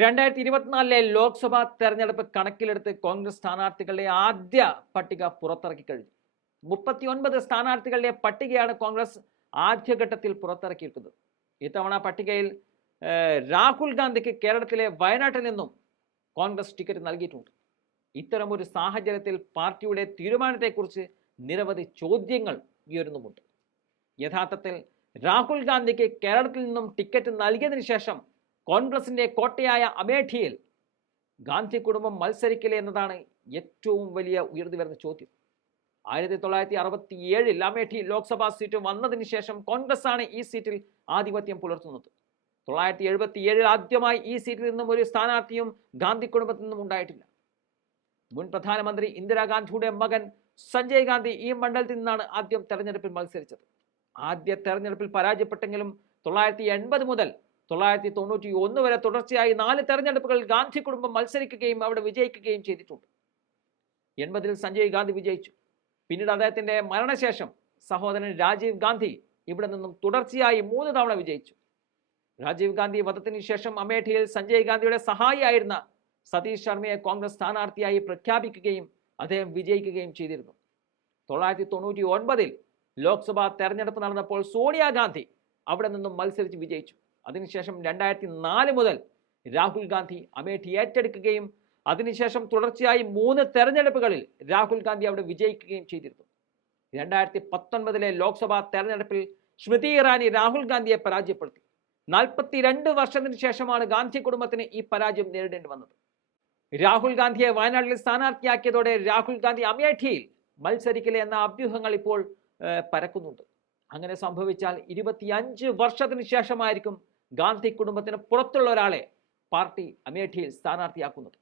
രണ്ടായിരത്തി ഇരുപത്തിനാലിലെ ലോക്സഭാ തെരഞ്ഞെടുപ്പ് കണക്കിലെടുത്ത് കോൺഗ്രസ് സ്ഥാനാർത്ഥികളുടെ ആദ്യ പട്ടിക പുറത്തിറക്കി കഴിഞ്ഞു. മുപ്പത്തിയൊൻപത് സ്ഥാനാർത്ഥികളുടെ പട്ടികയാണ് കോൺഗ്രസ് ആദ്യഘട്ടത്തിൽ പുറത്തിറക്കിയിരിക്കുന്നത്. ഇത്തവണ പട്ടികയിൽ രാഹുൽ ഗാന്ധിക്ക് കേരളത്തിലെ വയനാട്ടിൽ നിന്നും കോൺഗ്രസ് ടിക്കറ്റ് നൽകിയിട്ടുണ്ട്. ഇത്തരമൊരു സാഹചര്യത്തിൽ പാർട്ടിയുടെ തീരുമാനത്തെക്കുറിച്ച് നിരവധി ചോദ്യങ്ങൾ ഉയരുന്നുമുണ്ട്. യഥാർത്ഥത്തിൽ രാഹുൽ ഗാന്ധിക്ക് കേരളത്തിൽ നിന്നും ടിക്കറ്റ് നൽകിയതിനു ശേഷം കോൺഗ്രസിന്റെ കോട്ടയായ അമേഠിയിൽ ഗാന്ധി കുടുംബം മത്സരിക്കില്ല എന്നതാണ് ഏറ്റവും വലിയ ഉയർന്നു വരുന്ന ചോദ്യം. ആയിരത്തി തൊള്ളായിരത്തി അറുപത്തി ഏഴിൽ അമേഠി ലോക്സഭാ സീറ്റ് വന്നതിന് ശേഷം കോൺഗ്രസ് ആണ് ഈ സീറ്റിൽ ആധിപത്യം പുലർത്തുന്നത്. തൊള്ളായിരത്തി എഴുപത്തി ഏഴിൽ ആദ്യമായി ഈ സീറ്റിൽ നിന്നും ഒരു സ്ഥാനാർത്ഥിയും ഗാന്ധി കുടുംബത്തിൽ നിന്നും ഉണ്ടായിട്ടില്ല. മുൻ പ്രധാനമന്ത്രി ഇന്ദിരാഗാന്ധിയുടെ മകൻ സഞ്ജയ് ഗാന്ധി ഈ മണ്ഡലത്തിൽ നിന്നാണ് ആദ്യം തെരഞ്ഞെടുപ്പിൽ മത്സരിച്ചത്. ആദ്യ തെരഞ്ഞെടുപ്പിൽ പരാജയപ്പെട്ടെങ്കിലും തൊള്ളായിരത്തി എൺപത് മുതൽ തൊള്ളായിരത്തി തൊണ്ണൂറ്റി ഒന്ന് വരെ തുടർച്ചയായി നാല് തെരഞ്ഞെടുപ്പുകൾ ഗാന്ധി കുടുംബം മത്സരിക്കുകയും അവിടെ വിജയിക്കുകയും ചെയ്തിട്ടുണ്ട്. എൺപതിൽ സഞ്ജയ് ഗാന്ധി വിജയിച്ചു. പിന്നീട് അദ്ദേഹത്തിന്റെ മരണശേഷം സഹോദരൻ രാജീവ് ഗാന്ധി ഇവിടെ നിന്നും തുടർച്ചയായി മൂന്ന് തവണ വിജയിച്ചു. രാജീവ് ഗാന്ധി വധത്തിന് ശേഷം അമേഠിയിൽ സഞ്ജയ് ഗാന്ധിയുടെ സഹായിയായിരുന്ന സതീഷ് ശർമ്മയെ കോൺഗ്രസ് സ്ഥാനാർത്ഥിയായി പ്രഖ്യാപിക്കുകയും അദ്ദേഹം വിജയിക്കുകയും ചെയ്തിരുന്നു. തൊള്ളായിരത്തി തൊണ്ണൂറ്റി ഒൻപതിൽ ലോക്സഭാ തെരഞ്ഞെടുപ്പ് നടന്നപ്പോൾ സോണിയാഗാന്ധി അവിടെ നിന്നും മത്സരിച്ച് വിജയിച്ചു. അതിനുശേഷം രണ്ടായിരത്തി നാല് മുതൽ രാഹുൽ ഗാന്ധി അമേഠി ഏറ്റെടുക്കുകയും അതിനുശേഷം തുടർച്ചയായി മൂന്ന് തെരഞ്ഞെടുപ്പുകളിൽ രാഹുൽ ഗാന്ധി അവിടെ വിജയിക്കുകയും ചെയ്തിരുന്നു. രണ്ടായിരത്തി പത്തൊൻപതിലെ ലോക്സഭാ തെരഞ്ഞെടുപ്പിൽ സ്മൃതി ഇറാനി രാഹുൽ ഗാന്ധിയെ പരാജയപ്പെടുത്തി. നാൽപ്പത്തിരണ്ട് വർഷത്തിന് ശേഷമാണ് ഗാന്ധി കുടുംബത്തിന് ഈ പരാജയം നേരിടേണ്ടി വന്നത്. രാഹുൽ ഗാന്ധിയെ വയനാട്ടിൽ സ്ഥാനാർത്ഥിയാക്കിയതോടെ രാഹുൽ ഗാന്ധി അമേഠിയിൽ മത്സരിക്കില്ല എന്ന അഭ്യൂഹങ്ങൾ ഇപ്പോൾ പരക്കുന്നുണ്ട്. അങ്ങനെ സംഭവിച്ചാൽ ഇരുപത്തിയഞ്ച് വർഷത്തിന് ശേഷമായിരിക്കും ഗാന്ധി കുടുംബത്തിന് പുറത്തുള്ള ഒരാളെ പാർട്ടി അമേഠിയിൽ സ്ഥാനാർത്ഥിയാക്കുന്നത്.